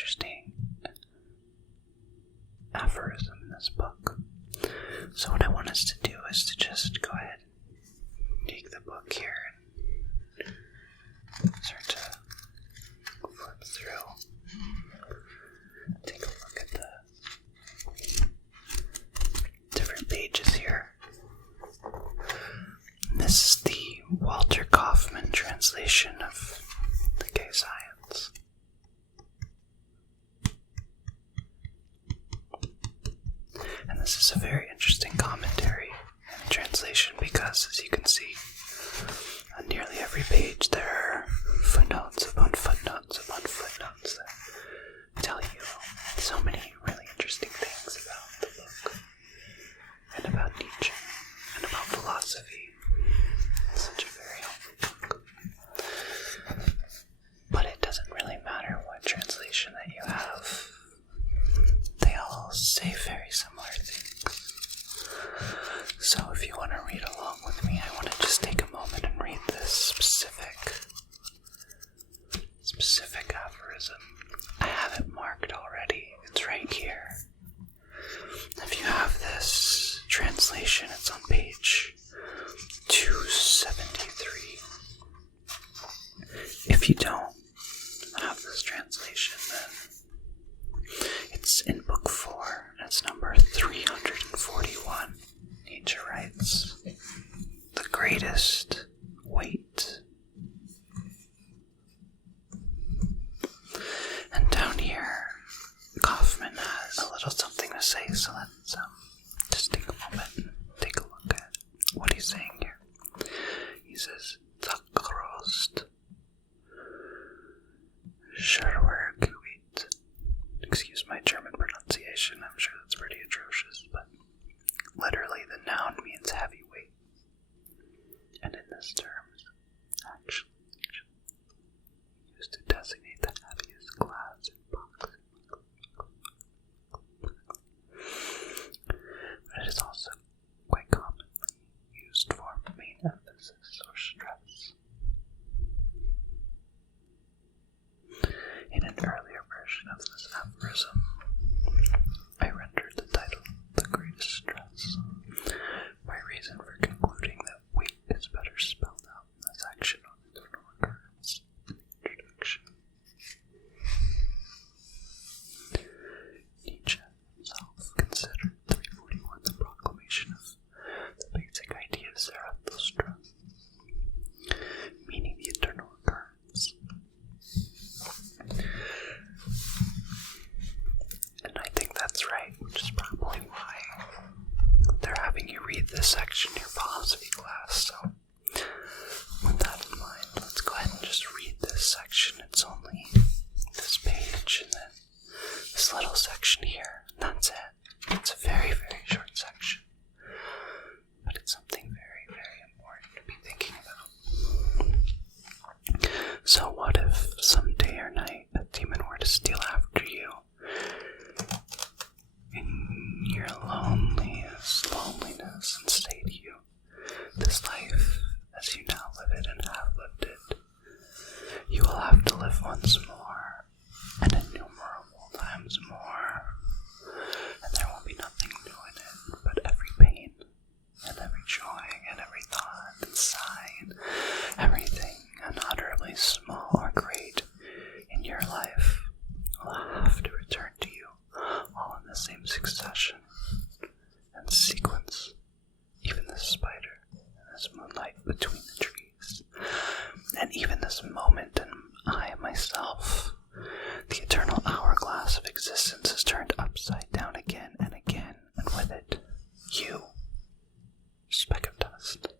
interesting aphorism in this book. So what I want us to do is to just go ahead and take the book here and start to flip through. Take a look at the different pages here. This is the Walter Kaufman translation of the Gay Science. And this is a very interesting commentary and translation because, as you can see, on nearly every page there are footnotes upon footnotes upon footnotes that tell you so many really interesting things about the book and about Nietzsche and about philosophy. It's such a very helpful book. But it doesn't really matter what translation that you have. They all say very similar things. So if you want to read along with me, I want to just take a moment and read this specific aphorism. I have it marked already. It's right here. If you have this translation, it's on page 273. If you don't have this translation, then it's in book 4, and it's number 341. Nietzsche writes, "The greatest weight." And down here, Kaufman has a little something to say, so let's just take a moment and take a look at what he's saying here. He says, "Zakrost Scherwergewicht." Excuse my German pronunciation, I'm sure that's pretty atrocious, but literally the noun means heavyweight. And in this term, actually used to designate the heaviest class in boxing. But it is also quite commonly used for main emphasis or stress. In an earlier version of this aphorism, I rendered the title "The Greatest Stress" by reason for concluding that weight is better spelled out in the section on eternal recurrence in the introduction. Nietzsche himself considered 341 the proclamation of the basic idea of Zarathustra, meaning the eternal recurrence. And I think that's right, which is probably why they're having you read this section in your philosophy class. So, with that in mind, let's go ahead and just read this section. It's only this page and then this little section here, and that's it. It's a very, very short section, but it's something very, very important to be thinking about. So what if some day or night a demon were to steal after you in your loneliness and say to you, "This life, as you now live it and have lived it, you will have to live once more, and innumerable times more, and there will be nothing new in it, but every pain, and every joy, and every thought, and sigh, and everything unutterably small or great in your life will have to return to you, all in the same succession and sequence, even this spider and this moonlight between the trees, and even this moment, and I myself, the eternal hourglass of existence is turned upside down again and again, and with it, you, speck of dust.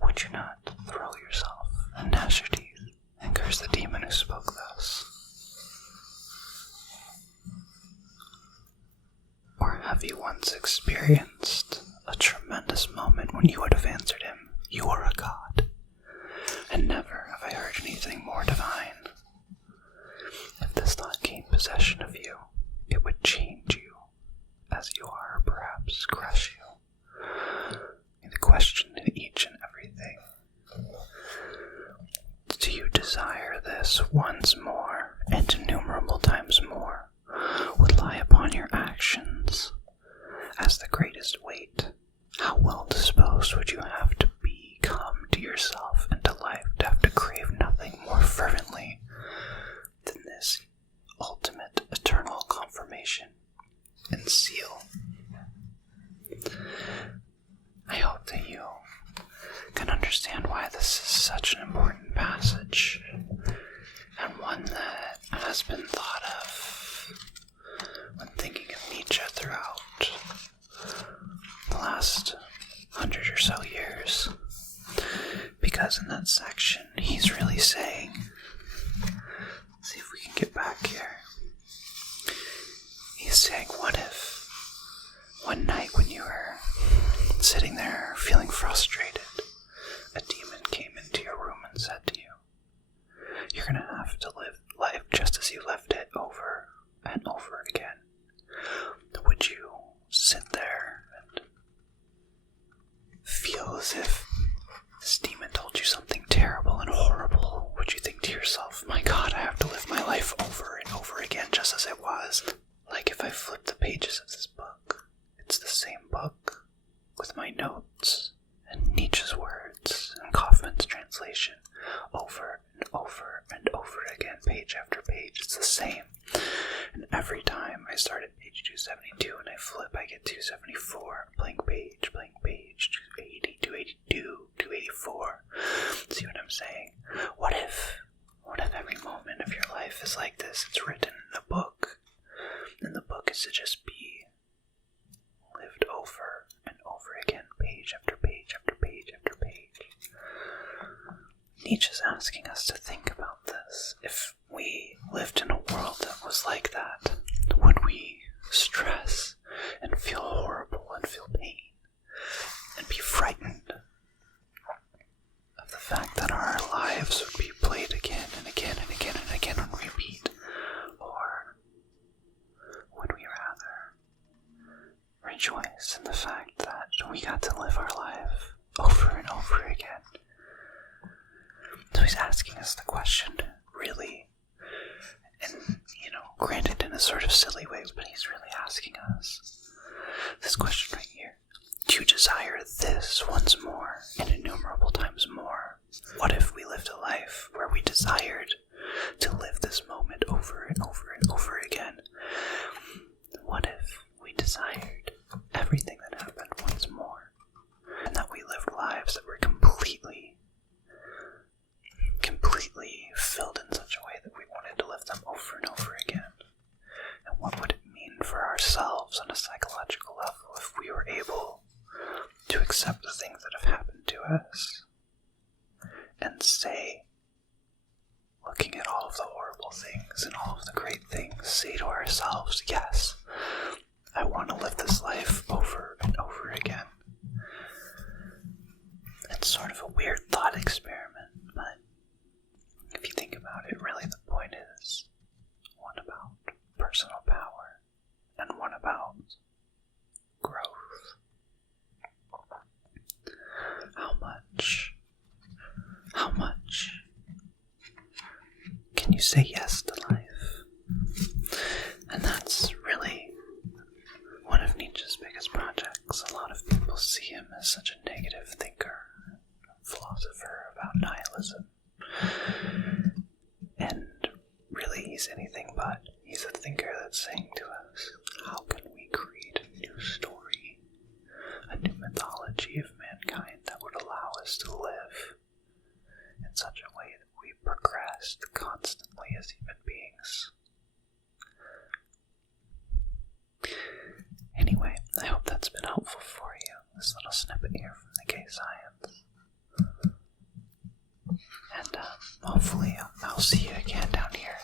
Would you not throw yourself and gnash your teeth and curse the demon who spoke thus? Or have you once experienced a tremendous moment when you would have answered him, "You are a god," and never have I heard anything more divine? If this thought gained possession of you, it would change you, as you are, or perhaps crush you. The question in each and everything: do you desire this once more and innumerable times has been thought of when thinking of Nietzsche throughout the last 100 or so years. Because in that section, he's really saying, let's see if we can get back here. He's saying, what if one night when you were sitting there feeling frustrated, a demon came into your room and said to you, you're going to have to live life just as you left it over and over again. Would you sit there and feel as if this demon told you something terrible and horrible? Would you think to yourself, my God, I have to live my life over and over again just as it was? Like if I flip the pages of this book, it's the same book with my notes and Nietzsche's words and Kaufman's translation over and over and over again, page after page. It's the same. And every time I start at page 272 and I flip, I get 274, blank page, 280, 282, 284. See what I'm saying? What if every moment of your life is like this? It's written in a book, and the book is to just be lived over and over again, page after page after page after page. Nietzsche's asking us to think about this. If we lived in a world that was like that, would we stress and feel horrible and feel pain and be frightened of the fact that our lives would be played again and again and again and again on repeat? Or would we rather rejoice in the fact that we got to live our life over and over again? So he's asking us the question, really, and, granted in a sort of silly way, but he's really asking us this question right here. Do you desire this once more and innumerable times more? What if we lived a life where we desired to live this moment over and over and over again? What if we desired everything that happened once more, and that we lived lives that were completely filled in such a way that we wanted to live them over and over again? And what would it mean for ourselves on a psychological level if we were able to accept the things that have happened to us and say, looking at all of the horrible things and all of the great things, say to ourselves, yes, I want to live this life over and over again? It's sort of a weird thought experiment, but if you think about it, really the point is one about personal power and one about growth. How much can you say yes to life? And that's really one of Nietzsche's biggest projects. A lot of people see him as such a negative thinker, philosopher about nihilism. And really, he's anything but. He's a thinker that's saying to us, how can we create a new story, a new mythology of mankind that would allow us to live in such a way that we progressed constantly as human beings? Anyway, I hope that's been helpful for you, this little snippet here from the Gay Science. And hopefully I'll see you again down here